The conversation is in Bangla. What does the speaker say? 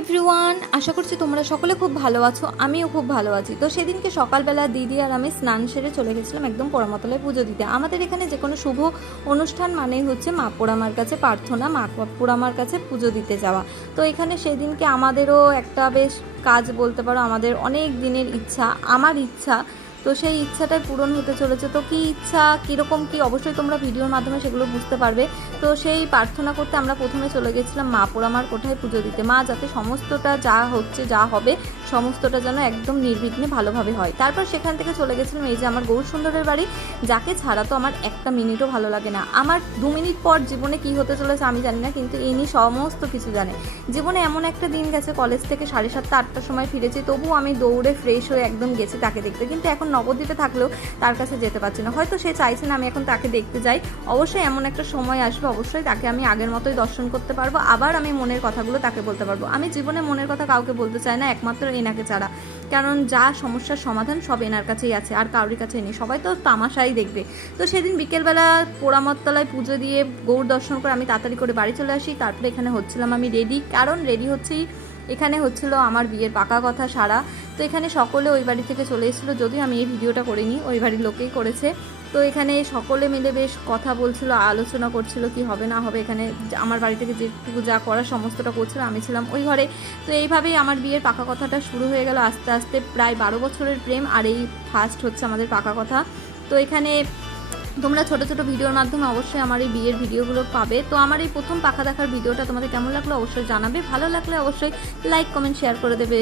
এভরিওয়ান, আশা করছি তোমরা সকলে খুব ভালো আছো। আমিও খুব ভালো আছি। তো সেদিনকে সকালবেলা দিদি আর আমি স্নান সেরে চলে গেছিলাম একদম পোড়ামাতলায় পুজো দিতে। আমাদের এখানে যে কোনো শুভ অনুষ্ঠান মানেই হচ্ছে মা পোড়ামার কাছে প্রার্থনা, মা পোড়ামার কাছে পুজো দিতে যাওয়া। তো এখানে সেদিনকে আমাদেরও একটা বেশ কাজ বলতে পারো, আমাদের অনেক দিনের ইচ্ছা, আমার ইচ্ছা, তো সেই ইচ্ছাটাই পূরণ হতে চলেছে। তো কী ইচ্ছা, কীরকম কী, অবশ্যই তোমরা ভিডিওর মাধ্যমে সেগুলো বুঝতে পারবে। তো সেই প্রার্থনা করতে আমরা প্রথমে চলে গেছিলাম মা পোড়ামার কোঠায় পুজো দিতে। মা যাতে সমস্তটা যা হচ্ছে যা হবে সমস্তটা যেন একদম নির্বিঘ্নে ভালোভাবে হয়। তারপর সেখান থেকে চলে গেছিলাম এই যে আমার গৌর সুন্দরের বাড়ি, যাকে ছাড়া তো আমার একটা মিনিটও ভালো লাগে না। আমার 2 মিনিট পর জীবনে কী হতে চলেছে আমি জানি না, কিন্তু ইনি সমস্ত কিছু জানে। জীবনে এমন একটা দিন গেছে, কলেজ থেকে 7:30 8টার সময় ফিরেছি, তবুও আমি দৌড়ে ফ্রেশ হয়ে একদম গেছি তাকে দেখতে। কিন্তু এখন নবদ্বীপে থাকলেও তার কাছে যেতে পারছি না। হয়তো সে চাইছে না আমি এখন তাকে দেখতে যাই। অবশ্যই এমন একটা সময় আসবে, অবশ্যই তাকে আমি আগের মতোই দর্শন করতে পারবো, আবার আমি মনের কথাগুলো তাকে বলতে পারবো। আমি জীবনে মনের কথা কাউকে বলতে চাই না, একমাত্র এনাকে ছাড়া। কারণ যা সমস্যার সমাধান সব এনার কাছেই আছে, আর কারোর কাছেই নেই। সবাই তো তামাশাই দেখবে। তো সেদিন বিকেলবেলা পোড়ামতলায় পুজো দিয়ে গৌর দর্শন করে আমি তাড়াতাড়ি করে বাড়ি চলে আসি। তারপরে এখানে হচ্ছিলাম আমি রেডি, কারণ রেডি হচ্ছেই এখানে হচ্ছিল আমার বিয়ের পাকা কথা সারা। তো এখানে সকলে ওই বাড়ি থেকে চলে এসেছিলো, যদিও আমি এই ভিডিওটা করিনি, ওই বাড়ির লোকেই করেছে। তো এখানে সকলে মিলে বেশ কথা বলছিল, আলোচনা করছিল কি হবে না হবে। এখানে আমার বাড়ি থেকে যেটুকু যা করার সমস্তটা করছিল, আমি ছিলাম ওই ঘরে। তো এইভাবেই আমার বিয়ের পাকা কথাটা শুরু হয়ে গেল আস্তে আস্তে। প্রায় 12 বছরের প্রেম, আর এই ফার্স্ট হচ্ছে আমাদের পাকা কথা। তো এখানে তোমরা ছোটো ছোটো ভিডিওর মাধ্যমে অবশ্যই আমার এই বিয়ের ভিডিওগুলো পাবে। তো আমার এই প্রথম পাকা দেখার ভিডিওটা তোমাদের কেমন লাগলো অবশ্যই জানাবে। ভালো লাগলে অবশ্যই লাইক কমেন্ট শেয়ার করে দেবে।